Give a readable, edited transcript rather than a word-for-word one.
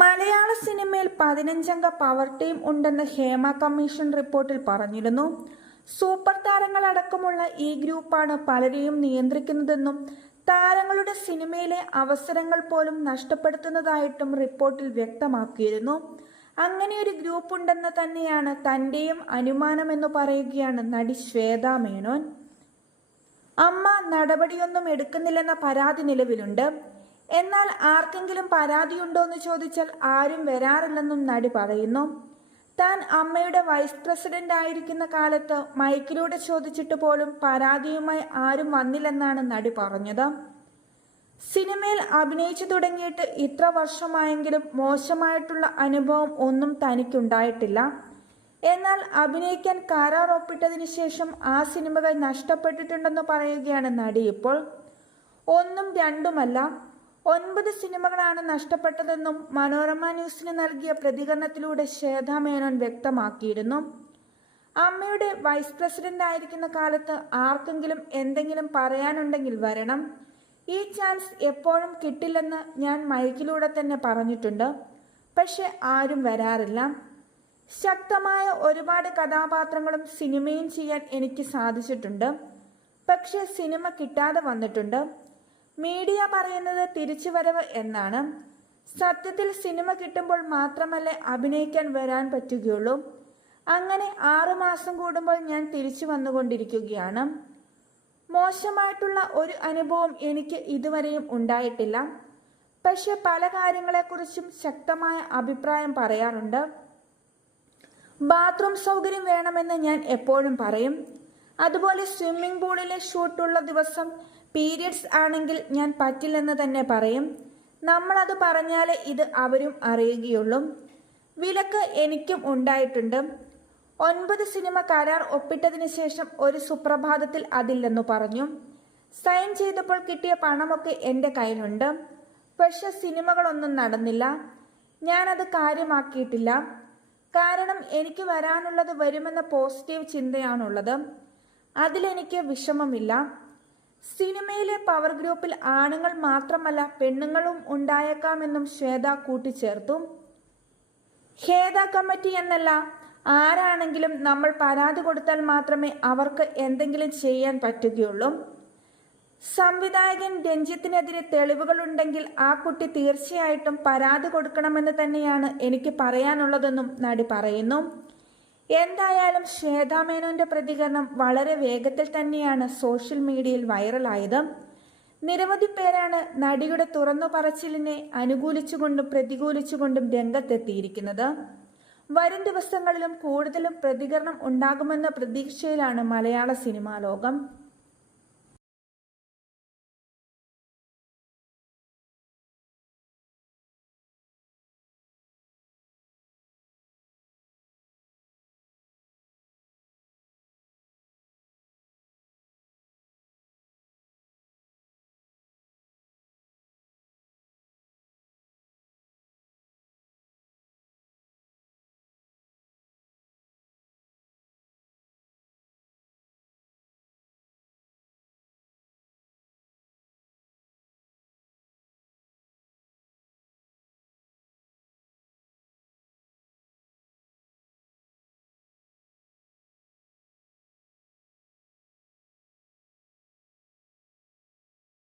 മലയാള സിനിമയിൽ 15 അംഗ power team ഉണ്ടെന്ന് ഹേമ കമ്മീഷൻ റിപ്പോർട്ടിൽ പറഞ്ഞിരുന്നു. സൂപ്പർ താരങ്ങളടക്കമുള്ള ഈ ഗ്രൂപ്പാണ് പലരെയും നിയന്ത്രിക്കുന്നതെന്നും താരങ്ങളുടെ സിനിമയിലെ അവസരങ്ങൾ പോലും നഷ്ടപ്പെടുത്തുന്നതായിട്ടും റിപ്പോർട്ടിൽ വ്യക്തമാക്കിയിരുന്നു. അങ്ങനെയൊരു ഗ്രൂപ്പ് ഉണ്ടെന്ന് തന്നെയാണ് തന്റെയും അനുമാനമെന്നു പറയുകയാണ് നടി ശ്വേത മേനോൻ. അമ്മ നടപടിയൊന്നും എടുക്കുന്നില്ലെന്ന പരാതി നിലവിലുണ്ട്. എന്നാൽ ആർക്കെങ്കിലും പരാതിയുണ്ടോയെന്ന് ചോദിച്ചാൽ ആരും വരാറില്ലെന്നും നടി പറയുന്നു. താൻ അമ്മയുടെ വൈസ് പ്രസിഡന്റ് ആയിരിക്കുന്ന കാലത്ത് മൈക്കിലൂടെ ചോദിച്ചിട്ട് പോലും പരാതിയുമായി ആരും വന്നില്ലെന്നാണ് നടി പറഞ്ഞത്. സിനിമയിൽ അഭിനയിച്ചു തുടങ്ങിയിട്ട് ഇത്ര വർഷമായെങ്കിലും മോശമായിട്ടുള്ള അനുഭവം ഒന്നും തനിക്കുണ്ടായിട്ടില്ല. എന്നാൽ അഭിനയിക്കാൻ കരാർ ഒപ്പിട്ടതിന് ശേഷം ആ സിനിമകൾ നഷ്ടപ്പെട്ടിട്ടുണ്ടെന്ന് പറയുകയാണ് നടി ഇപ്പോൾ. ഒന്നും രണ്ടുമല്ല, 9 സിനിമകളാണ് നഷ്ടപ്പെട്ടതെന്നും മനോരമ ന്യൂസിന് നൽകിയ പ്രതികരണത്തിലൂടെ ശ്വേത മേനോൻ വ്യക്തമാക്കിയിരുന്നു. അമ്മയുടെ വൈസ് പ്രസിഡന്റ് ആയിരിക്കുന്ന കാലത്ത് ആർക്കെങ്കിലും എന്തെങ്കിലും പറയാനുണ്ടെങ്കിൽ വരണം. ഈ ചാൻസ് എപ്പോഴും കിട്ടില്ലെന്ന് ഞാൻ മൈക്കിലൂടെ തന്നെ പറഞ്ഞിട്ടുണ്ട്. പക്ഷെ ആരും വരാറില്ല. ശക്തമായ ഒരുപാട് കഥാപാത്രങ്ങളും സിനിമയും ചെയ്യാൻ എനിക്ക് സാധിച്ചിട്ടുണ്ട്. പക്ഷെ സിനിമ കിട്ടാതെ വന്നിട്ടുണ്ട്. മീഡിയ പറയുന്നത് തിരിച്ചുവരവ് എന്നാണ്. സത്യത്തിൽ സിനിമ കിട്ടുമ്പോൾ മാത്രമല്ലേ അഭിനയിക്കാൻ വരാൻ പറ്റുകയുള്ളൂ. അങ്ങനെ 6 മാസം കൂടുമ്പോൾ ഞാൻ തിരിച്ചു വന്നുകൊണ്ടിരിക്കുകയാണ്. മോശമായിട്ടുള്ള ഒരു അനുഭവം എനിക്ക് ഇതുവരെയും ഉണ്ടായിട്ടില്ല. പക്ഷെ പല കാര്യങ്ങളെക്കുറിച്ചും ശക്തമായ അഭിപ്രായം പറയാറുണ്ട്. ബാത്റൂം സൗകര്യം വേണമെന്ന് ഞാൻ എപ്പോഴും പറയും. അതുപോലെ സ്വിമ്മിംഗ് പൂളിലെ ഷൂട്ടുള്ള ദിവസം പീരിയഡ്സ് ആണെങ്കിൽ ഞാൻ പറ്റില്ലെന്ന് തന്നെ പറയും. നമ്മളത് പറഞ്ഞാലേ ഇത് അവരും അറിയുകയുള്ളൂ. വിലക്ക് എനിക്കും ഉണ്ടായിട്ടുണ്ട്. 9 സിനിമ കരാർ ഒപ്പിട്ടതിന് ശേഷം ഒരു സുപ്രഭാതത്തിൽ അതില്ലെന്നു പറഞ്ഞു. സൈൻ ചെയ്തപ്പോൾ കിട്ടിയ പണമൊക്കെ എൻ്റെ കയ്യിലുണ്ട്. പക്ഷെ സിനിമകളൊന്നും നടന്നില്ല. ഞാനത് കാര്യമാക്കിയിട്ടില്ല. കാരണം എനിക്ക് വരാനുള്ളത് വരുമെന്ന പോസിറ്റീവ് ചിന്തയാണുള്ളത്. അതിലെനിക്ക് വിഷമമില്ല. സിനിമയിലെ പവർ ഗ്രൂപ്പിൽ ആണുങ്ങൾ മാത്രമല്ല പെണ്ണുങ്ങളും ഉണ്ടായേക്കാമെന്നും ശ്വേത കൂട്ടിച്ചേർത്തു. ഖേദ കമ്മിറ്റി എന്നല്ല, ആരാണെങ്കിലും നമ്മൾ പരാതി കൊടുത്താൽ മാത്രമേ അവർക്ക് എന്തെങ്കിലും ചെയ്യാൻ പറ്റുകയുള്ളൂ. സംവിധായകൻ രഞ്ജിത്തിനെതിരെ തെളിവുകളുണ്ടെങ്കിൽ ആ കുട്ടി തീർച്ചയായിട്ടും പരാതി കൊടുക്കണമെന്ന് തന്നെയാണ് എനിക്ക് പറയാനുള്ളതെന്നും നടി പറയുന്നു. എന്തായാലും ശ്വേത മേനോന്റെ പ്രതികരണം വളരെ വേഗത്തിൽ തന്നെയാണ് സോഷ്യൽ മീഡിയയിൽ വൈറലായത്. നിരവധി പേരാണ് നടിയുടെ തുറന്നു പറച്ചിലിനെ അനുകൂലിച്ചുകൊണ്ടും പ്രതികൂലിച്ചുകൊണ്ടും രംഗത്തെത്തിയിരിക്കുന്നത്. വരും ദിവസങ്ങളിലും കൂടുതലും പ്രതികരണം ഉണ്ടാകുമെന്ന പ്രതീക്ഷയിലാണ് മലയാള സിനിമാ ലോകം.